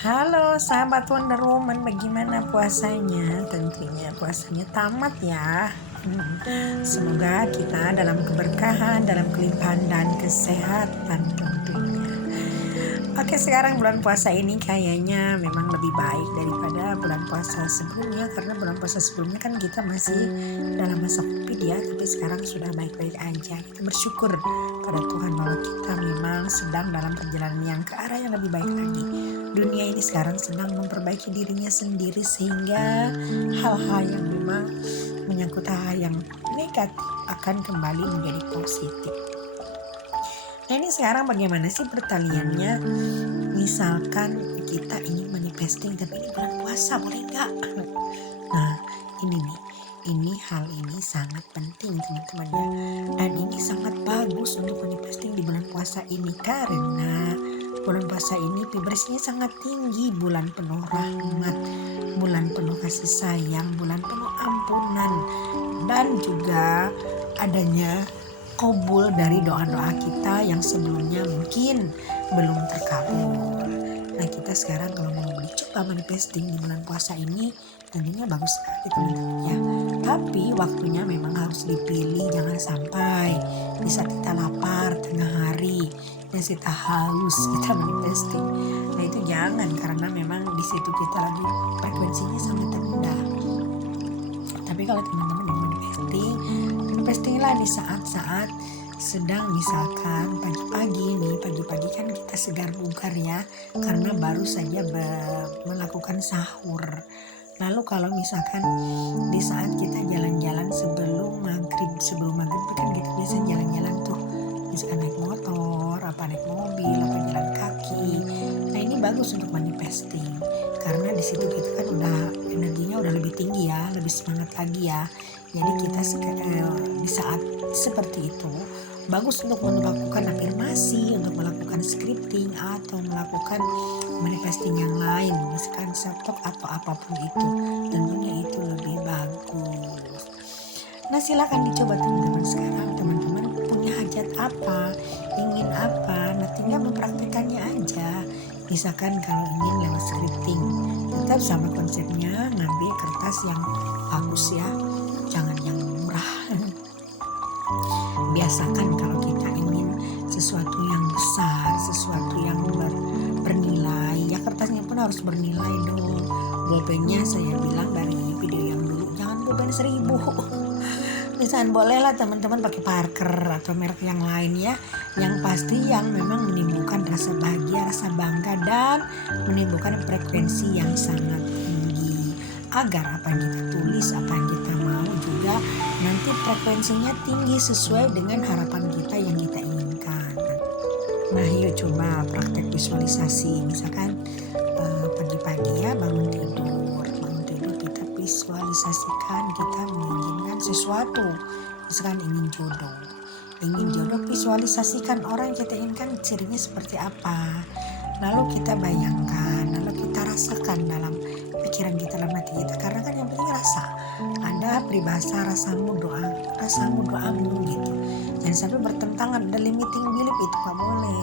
Halo sahabat Wonder Woman, bagaimana puasanya? Tentunya puasanya tamat ya. Semoga kita dalam keberkahan, dalam kelimpahan dan kesehatan tentunya. Oke, sekarang bulan puasa ini kayaknya memang lebih baik daripada bulan puasa sebelumnya, karena bulan puasa sebelumnya kan kita masih dalam masa COVID ya, tapi sekarang sudah baik-baik aja. Kita bersyukur pada Tuhan bahwa kita memang sedang dalam perjalanan yang ke arah yang lebih baik lagi. Dunia ini sekarang sedang memperbaiki dirinya sendiri, sehingga hal-hal yang memang menyangkut hal yang negatif akan kembali menjadi positif. Nah, ini sekarang bagaimana sih pertaliannya? Misalkan kita ingin manifesting tapi ini bulan puasa, boleh nggak? Nah, hal ini sangat penting teman-teman ya. Dan ini sangat bagus untuk manifesting di bulan puasa ini, karena bulan puasa ini vibrasinya sangat tinggi, bulan penuh rahmat, bulan penuh kasih sayang, bulan penuh ampunan, dan juga adanya kabul dari doa-doa kita yang sebelumnya mungkin belum terkabul. Nah, kita sekarang kalau mau coba manifesting di bulan puasa ini tentunya bagus sekali teman-teman ya. Tapi waktunya memang harus dipilih, jangan sampai di saat kita lapar tengah hari dan kita haus kita manifesting. Nah, itu jangan, karena memang di situ kita lagi frekuensinya sangat rendah. Tapi kalau teman-teman yang manifestinglah di saat-saat sedang, misalkan pagi-pagi kan kita segar bugar ya, karena baru saja melakukan sahur. Lalu kalau misalkan di saat kita jalan-jalan sebelum maghrib kan kita biasa jalan-jalan tuh, misalkan naik motor, naik mobil, jalan kaki. Nah, ini bagus untuk manifesting, karena di situ kita kan udah energinya udah lebih tinggi ya, lebih semangat lagi ya. Jadi kita di saat seperti itu bagus untuk melakukan afirmasi, untuk melakukan scripting, atau melakukan manifesting yang lain, misalkan self-talk atau apapun itu. Tentunya itu lebih bagus. Nah, silakan dicoba teman-teman. Sekarang teman-teman punya hajat apa, ingin apa, nah tinggal mempraktekannya aja. Misalkan kalau ingin lewat scripting, tetap sama konsepnya, ngambil kertas yang bagus ya, jangan yang murah. Biasakan kalau kita ingin sesuatu yang besar, sesuatu yang bernilai, ya kertasnya pun harus bernilai dong. Bolpennya saya bilang dari video yang dulu, jangan bolpen 1000. Misalnya bolehlah teman-teman pakai Parker atau merek yang lain ya, yang pasti yang memang menimbulkan rasa bahagia, rasa bangga, dan menimbulkan frekuensi yang sangat tinggi, agar apa yang kita tulis, apa yang kita mau juga nanti frekuensinya tinggi sesuai dengan harapan kita yang kita inginkan. Nah, yuk coba praktek visualisasi. Misalkan pagi-pagi ya, bangun tidur kita visualisasikan kita menginginkan sesuatu. Misalkan ingin jodoh, visualisasikan orang yang kita inginkan cirinya seperti apa, lalu kita bayangkan, lalu kita rasakan dalam pikiran kita, dalam hati kita, karena kan yang penting rasa. Ada peribahasa rasamu doamu gitu. Jangan sampai bertentangan, ada limiting belief, itu gak boleh.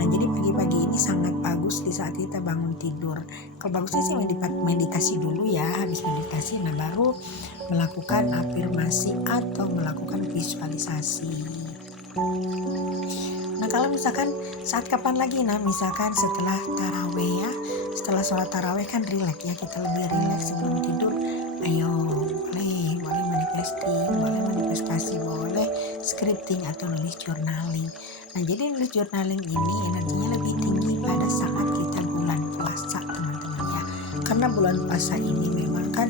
Nah, jadi pagi-pagi ini sangat bagus di saat kita bangun tidur. Kalau bagusnya sih meditasi dulu ya, habis meditasi nah baru melakukan afirmasi atau melakukan visualisasi. Nah, kalau misalkan saat kapan lagi, nah misalkan setelah taraweh ya, setelah sholat taraweh kan rileks ya, kita lebih rileks sebelum tidur. Ayo, boleh manifestasi, boleh scripting atau nulis journaling. Nah, jadi nulis journaling ini energinya lebih tinggi pada saat kita bulan puasa teman-teman ya, karena bulan puasa ini memang kan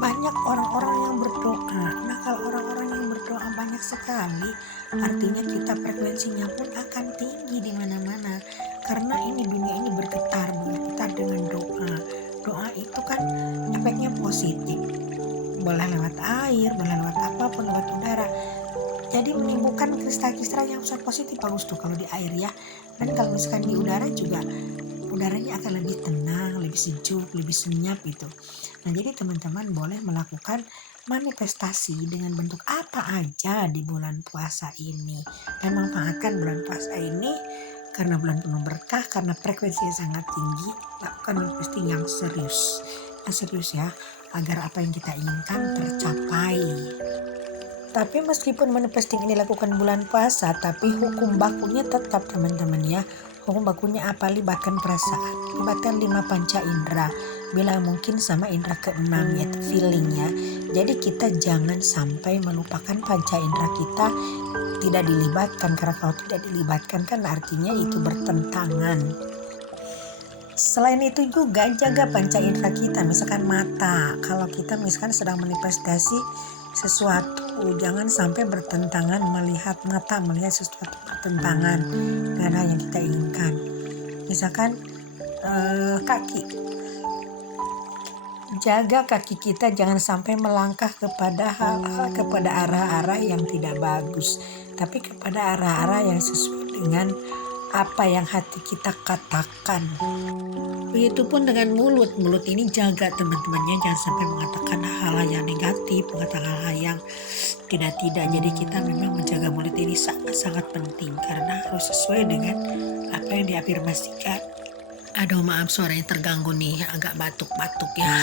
banyak orang-orang yang berdoa. Nah, kalau orang-orang yang berdoa banyak sekali, artinya kita frekuensinya pun akan tinggi di mana-mana, karena ini dunia ini bergetar dengan doa. Doa itu kan efeknya positif, boleh lewat air, boleh lewat apapun, lewat udara. Jadi menimbulkan kristal-kristal yang sangat positif, bagus tuh kalau di air ya. Dan kalau misalkan di udara juga, udaranya akan lebih tenang, lebih sejuk, lebih senyap gitu. Nah, jadi teman-teman boleh melakukan manifestasi dengan bentuk apa aja di bulan puasa ini, dan manfaatkan bulan puasa ini Karena bulan penuh berkah, karena frekuensinya sangat tinggi, lakukan manifesting yang serius. Serius ya, agar apa yang kita inginkan tercapai. Tapi meskipun manifesting ini lakukan bulan puasa, tapi hukum bakunya tetap teman-teman ya. Hukum bakunya apa? Libatkan perasaan, libatkan 5 panca indera. Bila mungkin sama indera keenam yaitu feeling ya. Jadi kita jangan sampai melupakan panca indera kita tidak dilibatkan, karena kalau tidak dilibatkan kan artinya itu bertentangan. Selain itu juga jaga panca indera kita, misalkan mata. Kalau kita misalkan sedang manifestasi sesuatu, jangan sampai bertentangan melihat sesuatu bertentangan dengan hal yang kita inginkan. Misalkan kaki, jaga kaki kita jangan sampai melangkah kepada arah-arah yang tidak bagus, tapi kepada arah-arah yang sesuai dengan apa yang hati kita katakan. Begitupun dengan mulut ini jaga teman-temannya, jangan sampai mengatakan hal-hal yang negatif, mengatakan hal yang tidak. Jadi kita memang menjaga mulut ini sangat penting, karena harus sesuai dengan apa yang diafirmasikan. Aduh maaf suaranya terganggu nih, agak batuk-batuk ya.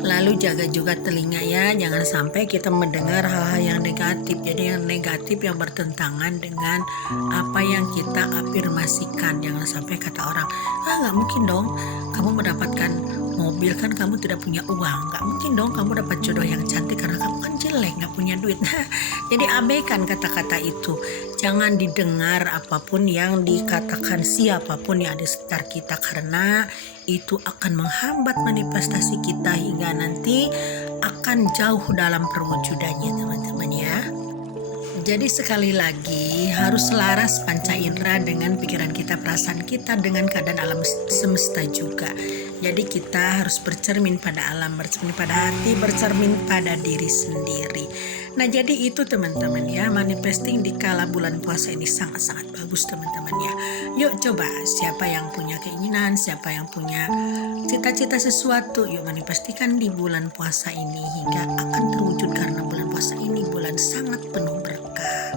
Lalu jaga juga telinga ya, jangan sampai kita mendengar hal-hal yang negatif. Jadi yang negatif yang bertentangan dengan apa yang kita afirmasikan. Jangan sampai kata orang, gak mungkin dong kamu mendapatkan mobil, kan kamu tidak punya uang. Gak mungkin dong kamu dapat jodoh yang cantik karena kamu kan jelek, gak punya duit. Jadi abaikan kata-kata itu. Jangan didengar apapun yang dikatakan siapapun yang ada di sekitar kita, karena itu akan menghambat manifestasi kita hingga nanti akan jauh dalam perwujudannya teman-teman ya. Jadi sekali lagi harus selaras panca indera dengan pikiran kita, perasaan kita, dengan keadaan alam semesta juga. Jadi kita harus bercermin pada alam, bercermin pada hati, bercermin pada diri sendiri. Nah jadi itu teman-teman ya, manifesting di kala bulan puasa ini sangat-sangat bagus teman-teman ya. Yuk coba, siapa yang punya keinginan, siapa yang punya cita-cita sesuatu, yuk manifestikan di bulan puasa ini hingga akan terwujud, karena bulan puasa ini bulan sangat penuh berkah.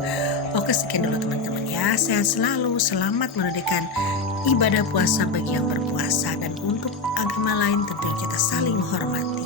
Oke, sekian dulu teman-teman ya, sehat selalu, selamat menunaikan ibadah puasa bagi yang berpuasa, dan untuk agama lain tentu kita saling menghormati.